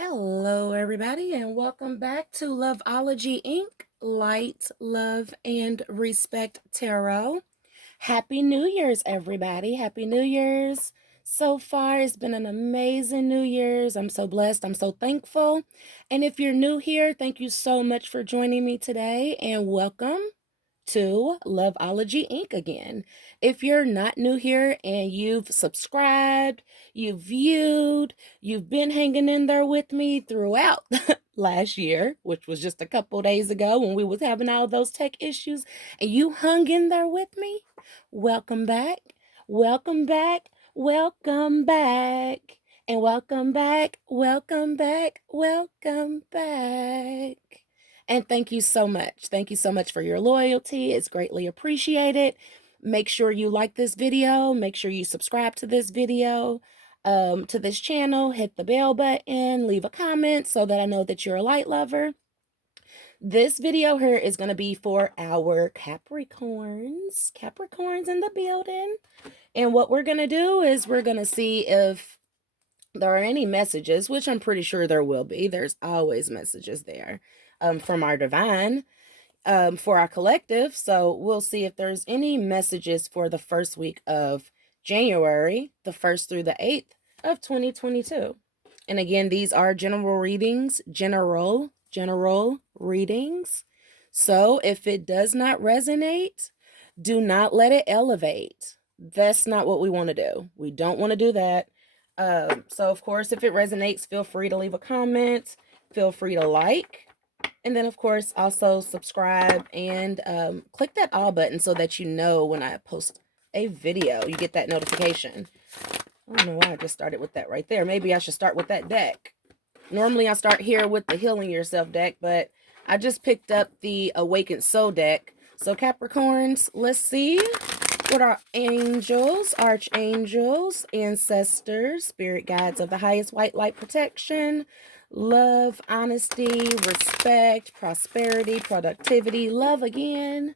Hello, everybody, and welcome back to Loveology Ink, Light, Love, and Respect Tarot. Happy New Year's, everybody. Happy New Year's. So far, it's been an amazing New Year's. I'm so blessed. I'm so thankful. And if you're new here, thank you so much for joining me today, and welcome to Loveology Ink again. If you're not new here and you've subscribed, you've viewed, you've been hanging in there with me throughout last year, which was just a couple days ago when we was having all those tech issues, and you hung in there with me, welcome back. Welcome back. Welcome back. And welcome back. Welcome back. Welcome back. And thank you so much. Thank you so much for your loyalty. It's greatly appreciated. Make sure you like this video. Make sure you subscribe to this video, to this channel. Hit the bell button. Leave a comment so that I know that you're a light lover. This video here is going to be for our Capricorns. Capricorns in the building. And what we're going to do is we're going to see if there are any messages, which I'm pretty sure there will be. There's always messages there from our divine, for our collective. So we'll see if there's any messages for the first week of January, the 1st through the 8th of 2022. And again, these are general readings, general readings. So if it does not resonate, do not let it elevate. That's not what we want to do. We don't want to do that. So of course, if it resonates, feel free to leave a comment, feel free to like, and then of course also subscribe and click that all button so that you know when I post a video, you get that notification. I don't know why I just started with that right there. Maybe I should start with that deck. Normally I start here with the Healing Yourself deck, but I just picked up the Awakened Soul deck. So Capricorns, let's see what our angels, archangels, ancestors, spirit guides of the highest white light protection, love, honesty, respect, prosperity, productivity, love again,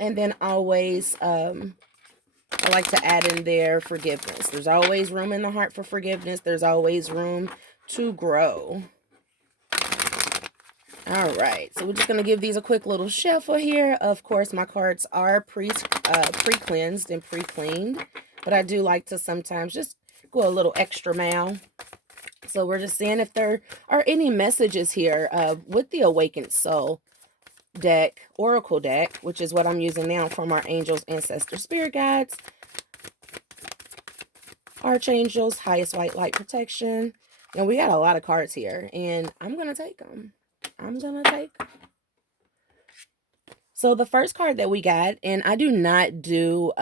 and then always I like to add in there forgiveness. There's always room in the heart for forgiveness. There's always room to grow. All right, so we're just going to give these a quick little shuffle here. Of course, my cards are pre-cleansed and pre-cleaned, but I do like to sometimes just go a little extra mile. So we're just seeing if there are any messages here with the Awakened Soul deck, Oracle deck, which is what I'm using now from our angels, ancestors, spirit guides, archangels, highest white light protection. And we got a lot of cards here, and I'm going to take them. So the first card that we got, and I do not do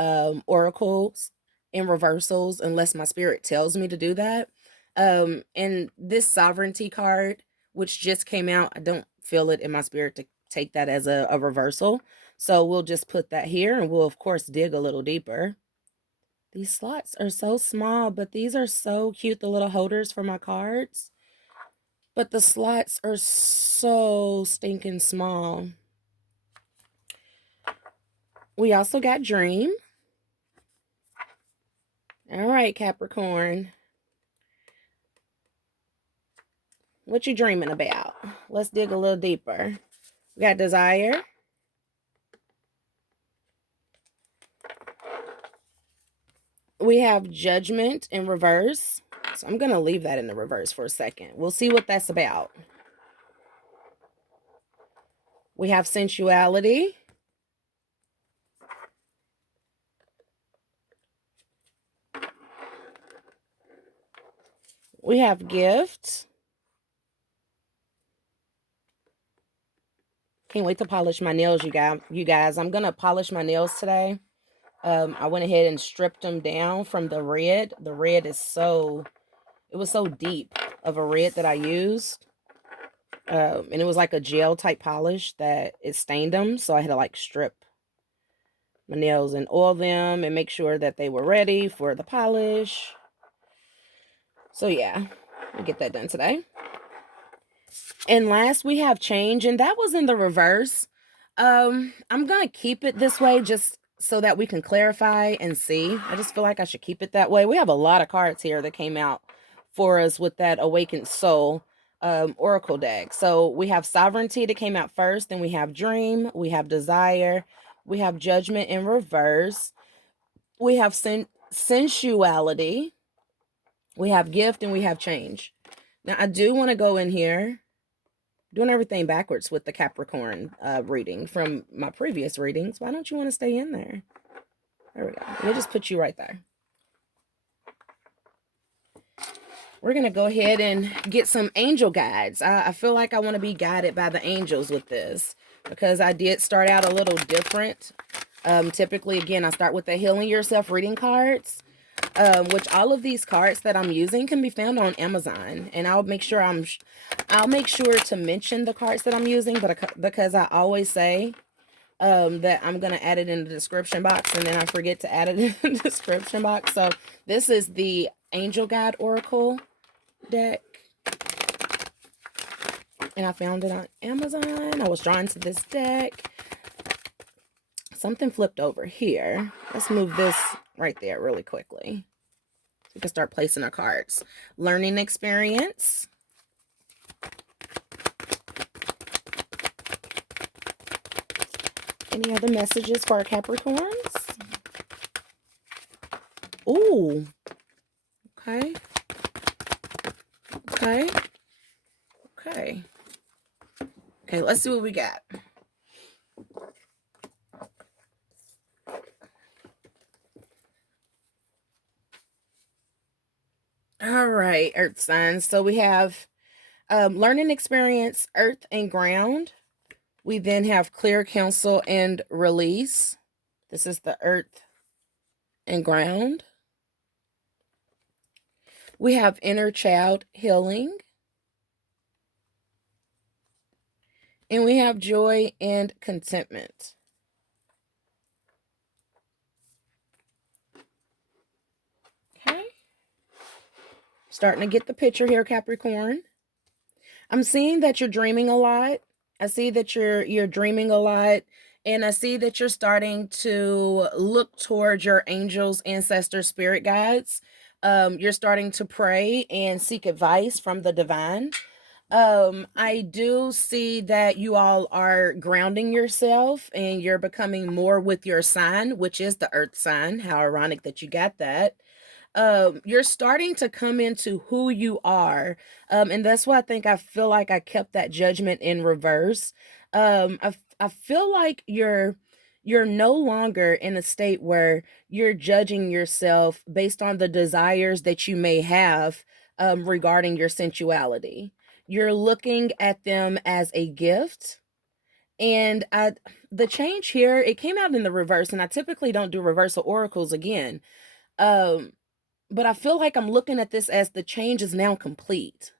oracles and reversals unless my spirit tells me to do that. And this sovereignty card, which just came out, I don't feel it in my spirit to take that as a reversal. So we'll just put that here, and we'll of course dig a little deeper. These slots are so small, but these are so cute, the little holders for my cards. But the slots are so stinking small. We also got Dream. All right, Capricorn. What you dreaming about? Let's dig a little deeper. We got Desire. We have Judgment in reverse. So I'm going to leave that in the reverse for a second. We'll see what that's about. We have Sensuality. We have Gift. Can't wait to polish my nails, you guys. I'm going to polish my nails today. I went ahead and stripped them down from the red. The red is it was so deep of a red that I used. And it was like a gel type polish that it stained them. So I had to like strip my nails and oil them and make sure that they were ready for the polish. So yeah, we'll get that done today. And last we have Change, and that was in the reverse. I'm gonna keep it this way just so that we can clarify and see. I just feel like I should keep it that way. We have a lot of cards here that came out for us with that Awakened Soul oracle deck. So we have sovereignty that came out first, then we have dream, we have desire, we have judgment in reverse, we have sensuality, we have gift, and we have change. Now I do want to go in here, doing everything backwards with the Capricorn reading from my previous readings. Why don't you want to stay in there? There we go. Let me just put you right there. We're going to go ahead and get some angel guides. I feel like I want to be guided by the angels with this, because I did start out a little different. Typically, again, I start with the Healing Yourself reading cards, which all of these cards that I'm using can be found on Amazon. And I'll make sure to mention the cards that I'm using, but because I always say that I'm going to add it in the description box, and then I forget to add it in the description box. So this is the Angel Guide Oracle deck, and I found it on Amazon. I was drawn to this deck. Something flipped over here. Let's move this right there really quickly. We can start placing our cards. Learning experience. Any other messages for our Capricorns? Ooh. Okay. Okay. Okay. Okay, let's see what we got. All right, Earth signs. So we have learning experience, Earth and ground. We then have clear counsel and release. This is the Earth and ground. We have inner child healing. And we have joy and contentment. Okay. Starting to get the picture here, Capricorn. I'm seeing that you're dreaming a lot. I see that you're dreaming a lot. And I see that you're starting to look towards your angels, ancestors, spirit guides. You're starting to pray and seek advice from the divine. I do see that you all are grounding yourself and you're becoming more with your sign, which is the earth sign. How ironic that you got that. You're starting to come into who you are. And that's why I feel like I kept that judgment in reverse. I feel like you're no longer in a state where you're judging yourself based on the desires that you may have regarding your sensuality. You're looking at them as a gift. And the change here, it came out in the reverse, and I typically don't do reversal oracles again. But I feel like I'm looking at this as the change is now complete.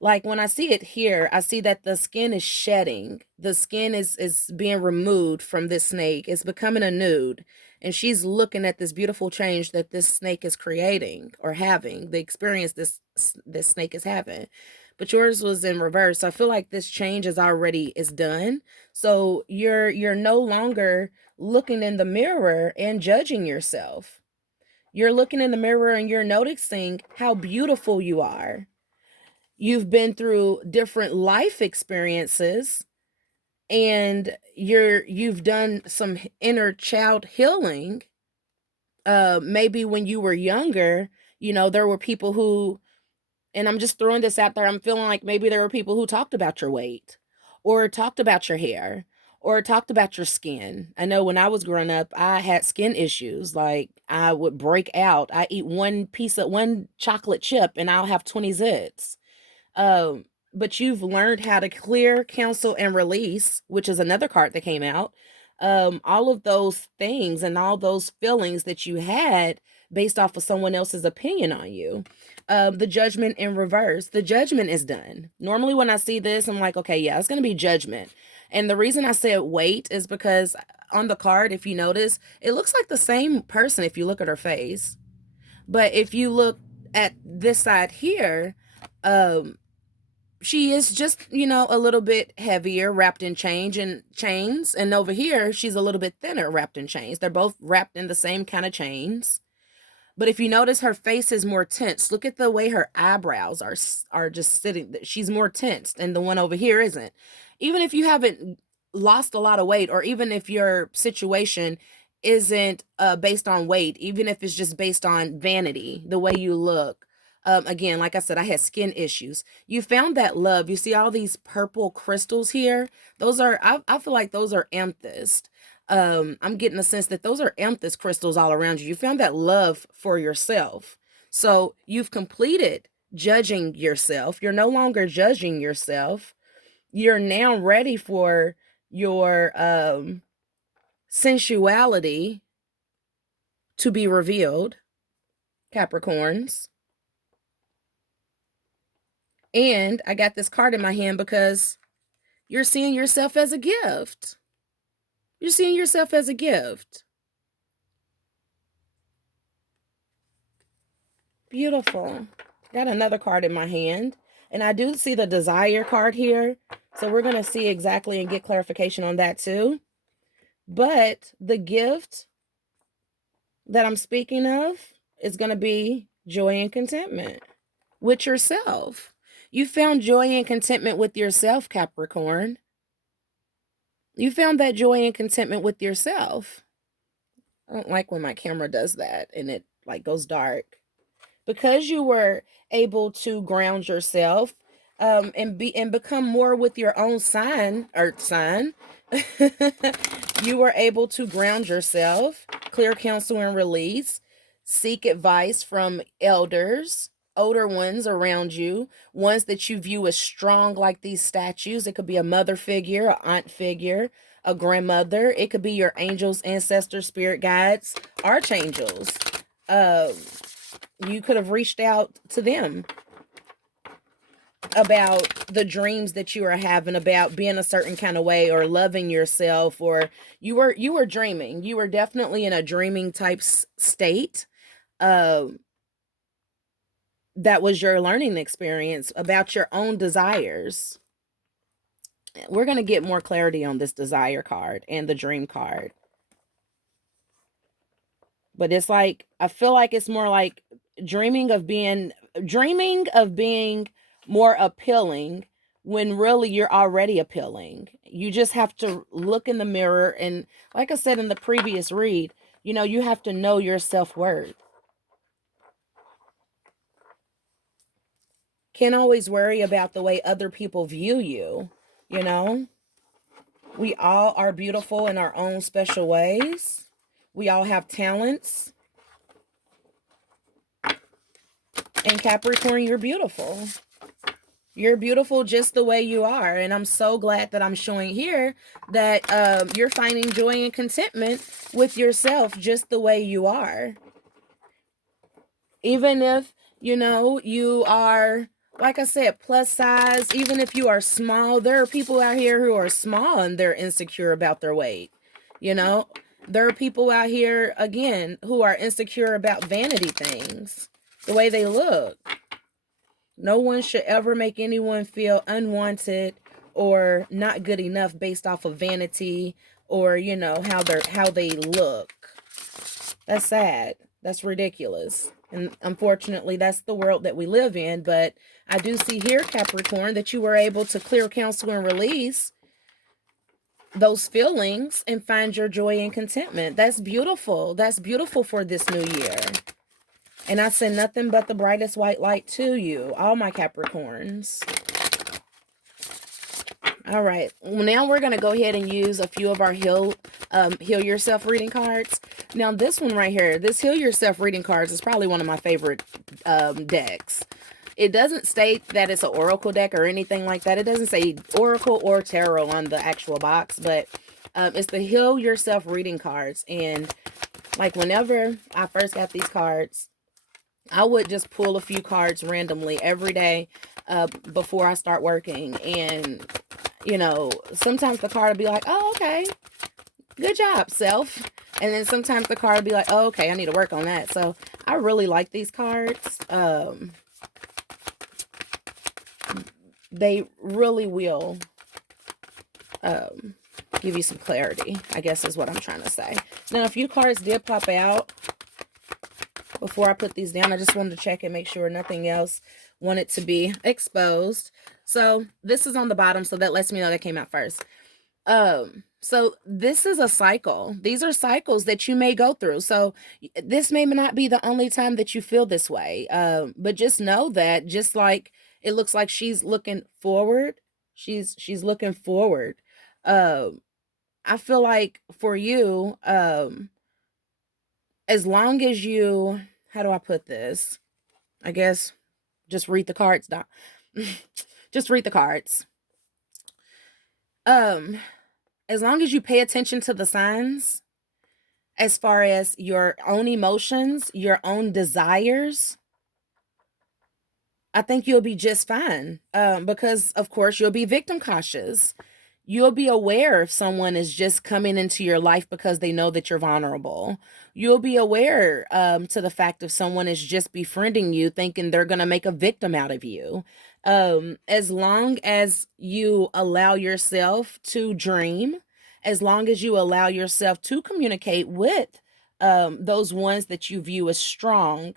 Like when I see it here, I see that the skin is shedding. The skin is being removed from this snake. It's becoming a nude. And she's looking at this beautiful change that this snake is creating or having, the experience this snake is having. But yours was in reverse. So I feel like this change is done. So you're no longer looking in the mirror and judging yourself. You're looking in the mirror and you're noticing how beautiful you are. You've been through different life experiences, and you've done some inner child healing. Maybe when you were younger, there were people who, and I'm just throwing this out there, I'm feeling like maybe there were people who talked about your weight or talked about your hair or talked about your skin. I know when I was growing up, I had skin issues. Like I would break out. I eat one chocolate chip and I'll have 20 zits. Um, but you've learned how to clear, counsel, and release, which is another card that came out. All of those things and all those feelings that you had based off of someone else's opinion on you. The judgment in reverse. The judgment is done. Normally when I see this, I'm like, okay, yeah, it's going to be judgment. And the reason I said wait is because on the card, if you notice, it looks like the same person if you look at her face. But if you look at this side here, she is just, a little bit heavier, wrapped in chains. And over here, she's a little bit thinner, wrapped in chains. They're both wrapped in the same kind of chains. But if you notice, her face is more tense. Look at the way her eyebrows are just sitting. She's more tense, and the one over here isn't. Even if you haven't lost a lot of weight, or even if your situation isn't based on weight, even if it's just based on vanity, the way you look. Again, like I said, I had skin issues. You found that love. You see all these purple crystals here? Those are, I feel like those are amethyst. I'm getting a sense that those are amethyst crystals all around you. You found that love for yourself. So you've completed judging yourself. You're no longer judging yourself. You're now ready for your sensuality to be revealed, Capricorns. And I got this card in my hand because you're seeing yourself as a gift. You're seeing yourself as a gift. Beautiful. Got another card in my hand. And I do see the desire card here. So we're going to see exactly and get clarification on that too. But the gift that I'm speaking of is going to be joy and contentment with yourself. You found joy and contentment with yourself, Capricorn. You found that joy and contentment with yourself. I don't like when my camera does that and it like goes dark. Because you were able to ground yourself and become more with your own sign, earth sign. You were able to ground yourself, clear, counsel, and release, seek advice from elders, older ones around you, ones that you view as strong, like these statues. It could be a mother figure, an aunt figure, a grandmother. It could be your angels, ancestors, spirit guides, archangels. You could have reached out to them about the dreams that you are having about being a certain kind of way, or loving yourself, or you were dreaming. You were definitely in a dreaming type state. That was your learning experience about your own desires. We're going to get more clarity on this desire card and the dream card. But it's like, I feel like it's more like dreaming of being more appealing when really you're already appealing. You just have to look in the mirror, and like I said in the previous read, you have to know your self-worth. Can't always worry about the way other people view you. We all are beautiful in our own special ways. We all have talents. And Capricorn, you're beautiful. You're beautiful just the way you are. And I'm so glad that I'm showing here that you're finding joy and contentment with yourself just the way you are. Even if, you are, like I said, plus size, even if you are small, there are people out here who are small and they're insecure about their weight. There are people out here, again, who are insecure about vanity things, the way they look. No one should ever make anyone feel unwanted or not good enough based off of vanity or, how they look. That's sad. That's ridiculous. And unfortunately, that's the world that we live in. But I do see here, Capricorn, that you were able to clear, counsel, and release those feelings and find your joy and contentment. That's beautiful. That's beautiful for this new year. And I send nothing but the brightest white light to you, all my Capricorns. All right. Well, now we're going to go ahead and use a few of our Heal Yourself reading cards. Now, this one right here, this Heal Yourself reading cards is probably one of my favorite decks. It doesn't state that it's an oracle deck or anything like that. It doesn't say oracle or tarot on the actual box, but it's the Heal Yourself reading cards. And like whenever I first got these cards, I would just pull a few cards randomly every day before I start working. And, sometimes the card would be like, oh, okay, good job, self. And then sometimes the card would be like, oh, okay, I need to work on that. So I really like these cards. They really will give you some clarity, I guess is what I'm trying to say. Now, a few cards did pop out. before I put these down, I just wanted to check and make sure nothing else wanted to be exposed. So this is on the bottom, so that lets me know that came out first. So this is a cycle. These are cycles that you may go through. So this may not be the only time that you feel this way. But just know that, just like it looks like she's looking forward, she's looking forward. I feel like for you, as long as you, how do I put this? I guess just read the cards, Doc. Just read the cards. As long as you pay attention to the signs, as far as your own emotions, your own desires, I think you'll be just fine. Because of course you'll be victim cautious. You'll be aware if someone is just coming into your life because they know that you're vulnerable. You'll be aware to the fact if someone is just befriending you, thinking they're going to make a victim out of you. As long as you allow yourself to dream, as long as you allow yourself to communicate with those ones that you view as strong,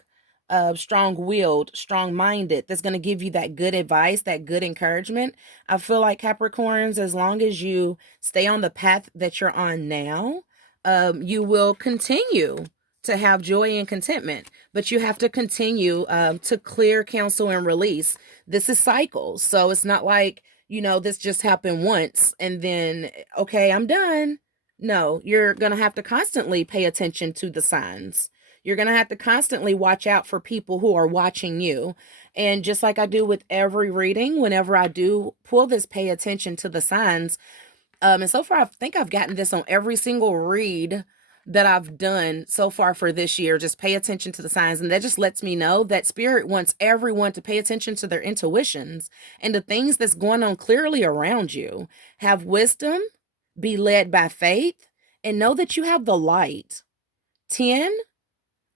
strong-willed, strong-minded, that's going to give you that good advice, that good encouragement. I feel like Capricorns, as long as you stay on the path that you're on now, you will continue to have joy and contentment, but you have to continue to clear, counsel, and release. This is cycles. So it's not like, this just happened once and then, okay, I'm done. No, you're going to have to constantly pay attention to the signs. You're going to have to constantly watch out for people who are watching you. And just like I do with every reading, whenever I do pull this, pay attention to the signs. And so far, I think I've gotten this on every single read that I've done so far for this year. Just pay attention to the signs. And that just lets me know that Spirit wants everyone to pay attention to their intuitions and the things that's going on clearly around you. Have wisdom, be led by faith, and know that you have the light. 10,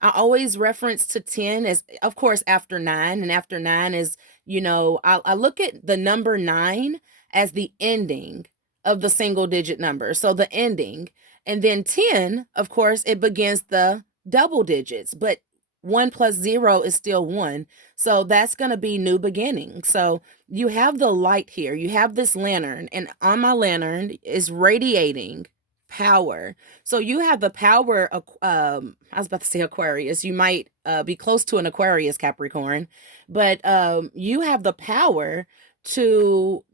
I always reference to 10 as, of course, after 9. And after 9 is, I look at the number 9 as the ending of the single digit number. So the ending. And then 10, of course, it begins the double digits. But 1 plus 0 is still 1. So that's going to be new beginning. So you have the light here. You have this lantern. And on my lantern is radiating power. So you have the power of, I was about to say Aquarius. You might be close to an Aquarius, Capricorn, but you have the power to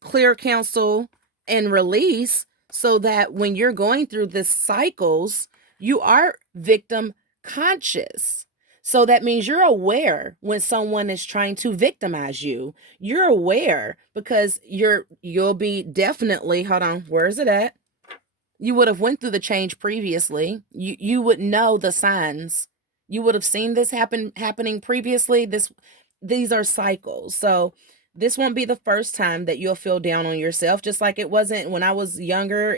clear, counsel, and release, so that when you're going through this cycles, you are victim conscious. So that means you're aware when someone is trying to victimize you. You're aware because you'll be definitely, hold on, where is it at? You would have went through the change previously. You would know the signs. You would have seen this happening previously. These are cycles. So this won't be the first time that you'll feel down on yourself. Just like it wasn't when I was younger.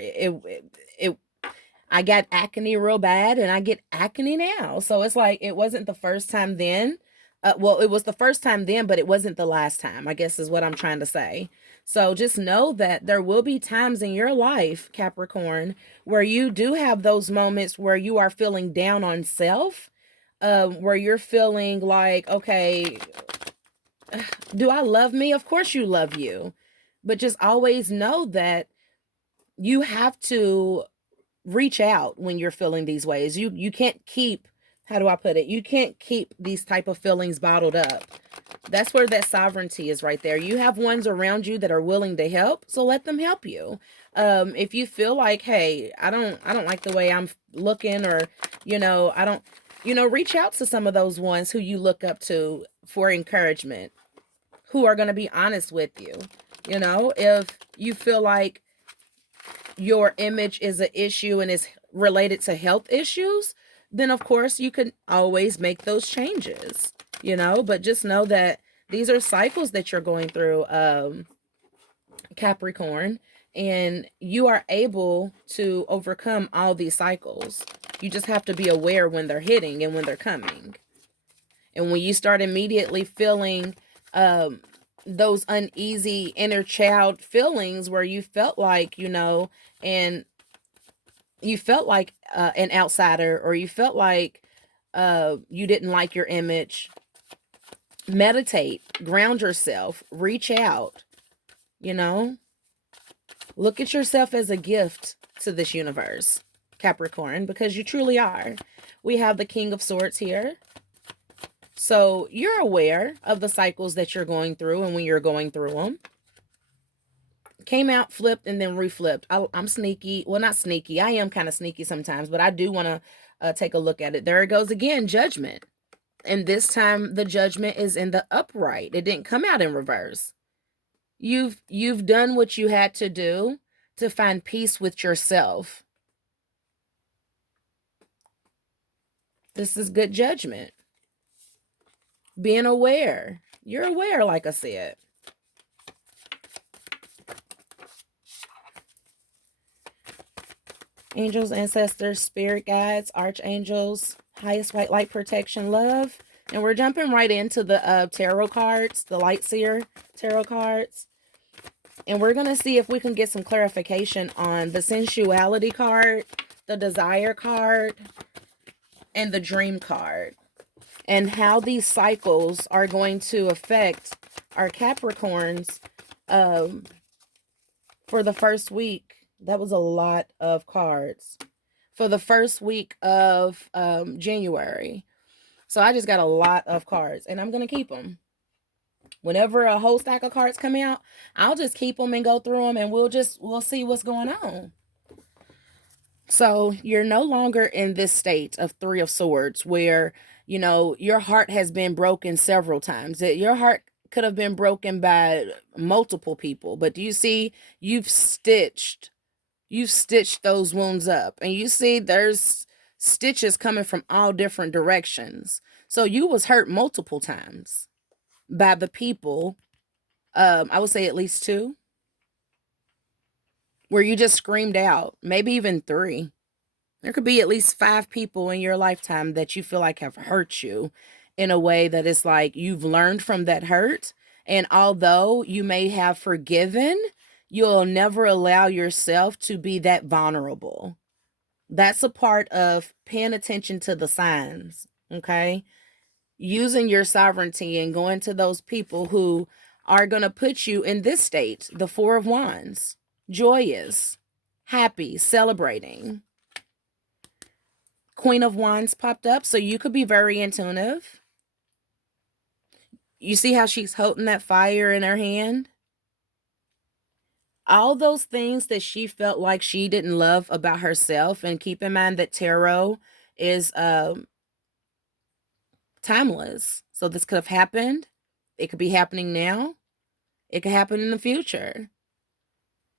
I got acne real bad, and I get acne now. So it's like it wasn't the first time then. Well, it was the first time then, but it wasn't the last time, I guess is what I'm trying to say. So just know that there will be times in your life, Capricorn, where you do have those moments where you are feeling down on self, where you're feeling like, okay, do I love me? Of course you love you. But just always know that you have to reach out when you're feeling these ways. You can't keep, how do I put it? You can't keep these type of feelings bottled up. That's where that sovereignty is right there. You have ones around you that are willing to help, so let them help you. If you feel like, hey, I don't like the way I'm looking, or, I don't, reach out to some of those ones who you look up to for encouragement, who are going to be honest with you. If you feel like your image is an issue and is related to health issues, then of course you can always make those changes, but just know that these are cycles that you're going through, Capricorn, and you are able to overcome all these cycles. You just have to be aware when they're hitting and when they're coming. And when you start immediately feeling those uneasy inner child feelings where you felt like, and you felt like an outsider, or you felt like you didn't like your image. Meditate, ground yourself, reach out, you know, look at yourself as a gift to this universe, Capricorn, because you truly are. We have the King of Swords here. So you're aware of the cycles that you're going through and when you're going through them. Came out, flipped, and then reflipped. I'm sneaky. Well, not sneaky. I am kind of sneaky sometimes, but I do want to take a look at it. There it goes again, Judgment. And this time the Judgment is in the upright. It didn't come out in reverse. You've done what you had to do to find peace with yourself. This is good judgment. Being aware. You're aware, like I said. Angels, ancestors, spirit guides, archangels, highest white light protection, love. And we're jumping right into the tarot cards, the Light Seer tarot cards. And we're going to see if we can get some clarification on the sensuality card, the desire card, and the dream card. And how these cycles are going to affect our Capricorns for the first week. That was a lot of cards. For the first week of January. So I just got a lot of cards. And I'm going to keep them. Whenever a whole stack of cards come out, I'll just keep them and go through them. And we'll see what's going on. So you're no longer in this state of Three of Swords where, you know, your heart has been broken several times. Your heart could have been broken by multiple people. But do you see, you've stitched those wounds up. And you see there's stitches coming from all different directions. So you was hurt multiple times by the people. I would say at least 2. Where you just screamed out, maybe even 3. There could be at least 5 people in your lifetime that you feel like have hurt you in a way that is like you've learned from that hurt. And although you may have forgiven, you'll never allow yourself to be that vulnerable. That's a part of paying attention to the signs, okay? Using your sovereignty and going to those people who are going to put you in this state, the Four of Wands. Joyous, happy, celebrating. Queen of Wands popped up, so you could be very intuitive. You see how she's holding that fire in her hand? All those things that she felt like she didn't love about herself, and keep in mind that tarot is timeless. So this could have happened. It could be happening now. It could happen in the future.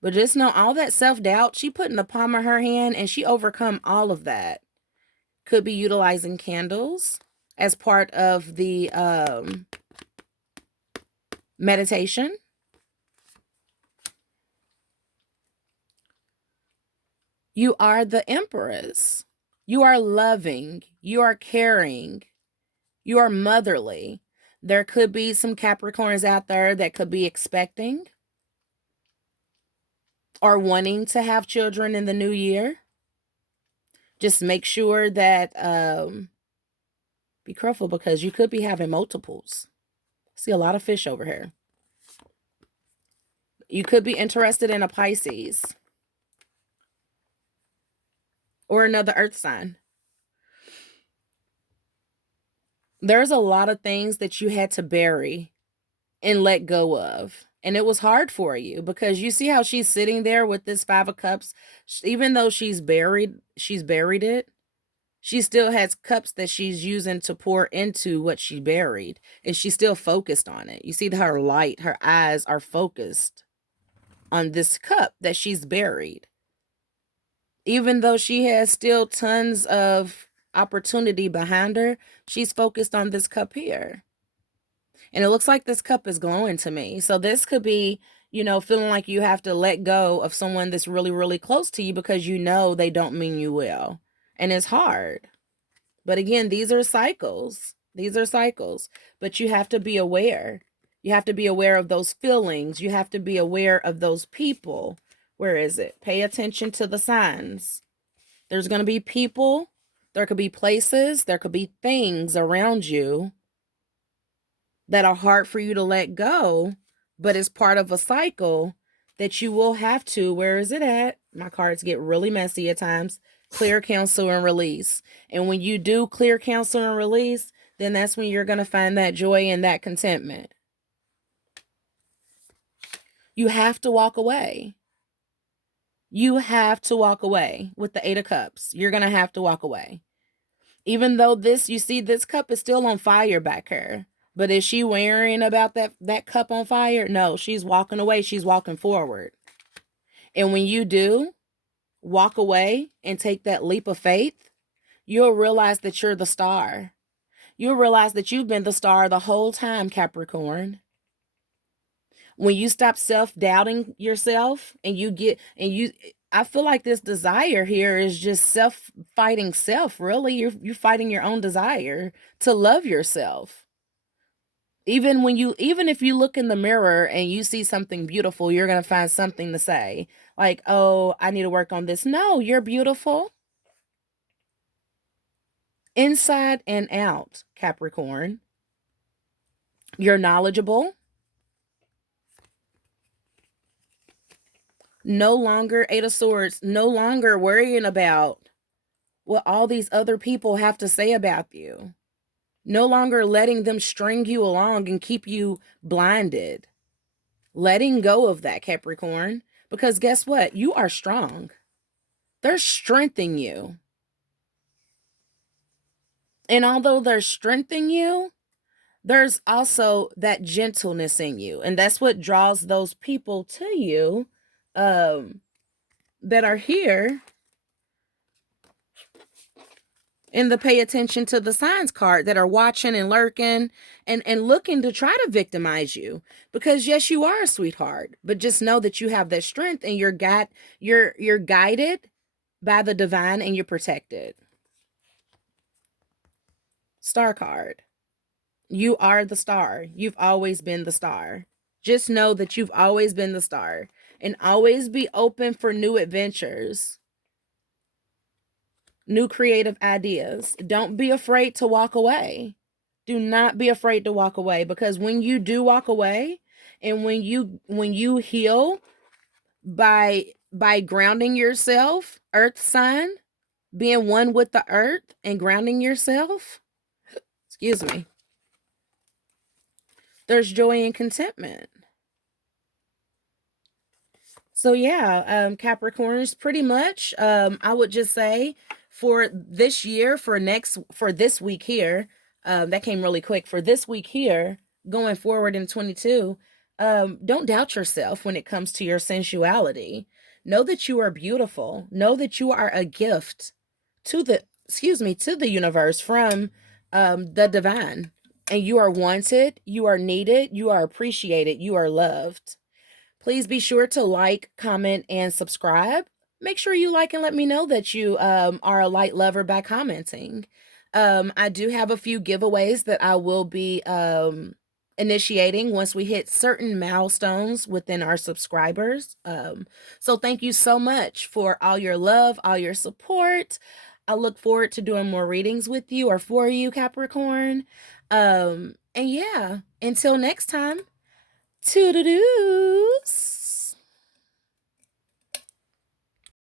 But just know all that self-doubt, she put in the palm of her hand and she overcome all of that. Could be utilizing candles as part of the meditation. You are the Empress. You are loving. You are caring. You are motherly. There could be some Capricorns out there that could be expecting or wanting to have children in the new year. Just make sure that be careful because you could be having multiples. See a lot of fish over here. You could be interested in a Pisces or another earth sign. There's a lot of things that you had to bury and let go of. And it was hard for you because you see how she's sitting there with this 5 of Cups. Even though she's buried it. She still has cups that she's using to pour into what she buried. And she's still focused on it. You see her light, her eyes are focused on this cup that she's buried. Even though she has still tons of opportunity behind her, she's focused on this cup here. And it looks like this cup is glowing to me. So this could be, you know, feeling like you have to let go of someone that's really, really close to you because you know they don't mean you well. And it's hard. But again, these are cycles. These are cycles. But you have to be aware. You have to be aware of those feelings. You have to be aware of those people. Where is it? Pay attention to the signs. There's going to be people There could be places, there could be things around you that are hard for you to let go, but it's part of a cycle that you will have to, where is it at? My cards get really messy at times. Clear, cancel, and release. And when you do clear, cancel, and release, then that's when you're going to find that joy and that contentment. You have to walk away. You have to walk away with the Eight of Cups. You're going to have to walk away. Even though this, you see, this cup is still on fire back here. But is she worrying about that cup on fire? No, she's walking away. She's walking forward. And when you do walk away and take that leap of faith, you'll realize that you're the star. You'll realize that you've been the star the whole time, Capricorn. When you stop self-doubting yourself I feel like this desire here is just fighting self, really. You're fighting your own desire to love yourself. Even if you look in the mirror and you see something beautiful, you're going to find something to say. Like, oh, I need to work on this. No, you're beautiful. Inside and out, Capricorn. You're knowledgeable. No longer Eight of Swords, no longer worrying about what all these other people have to say about you. No longer letting them string you along and keep you blinded. Letting go of that, Capricorn. Because guess what? You are strong. There's strength in you. And although there's strength in you, there's also that gentleness in you. And that's what draws those people to you that are here in the pay attention to the signs card, that are watching and lurking and looking to try to victimize you. Because yes, you are a sweetheart, but just know that you have that strength and you're guided by the divine and you're protected. Star card. You are the star. You've always been the star. Just know that you've always been the star, and always be open for new adventures, new creative ideas. Don't be afraid to walk away. Do not be afraid to walk away, because when you do walk away and when you heal by grounding yourself, earth sign, being one with the earth and grounding yourself, excuse me, there's joy and contentment. So yeah, Capricorns, pretty much, I would just say for this year, for this week here, that came really quick. For this week here, going forward in 22, don't doubt yourself when it comes to your sensuality. Know that you are beautiful. Know that you are a gift to the universe from the divine. And you are wanted, you are needed, you are appreciated, you are loved. Please be sure to like, comment, and subscribe. Make sure you like and let me know that you are a light lover by commenting. I do have a few giveaways that I will be initiating once we hit certain milestones within our subscribers. So thank you so much for all your love, all your support. I look forward to doing more readings with you or for you, Capricorn. And yeah, until next time. Toodaloo.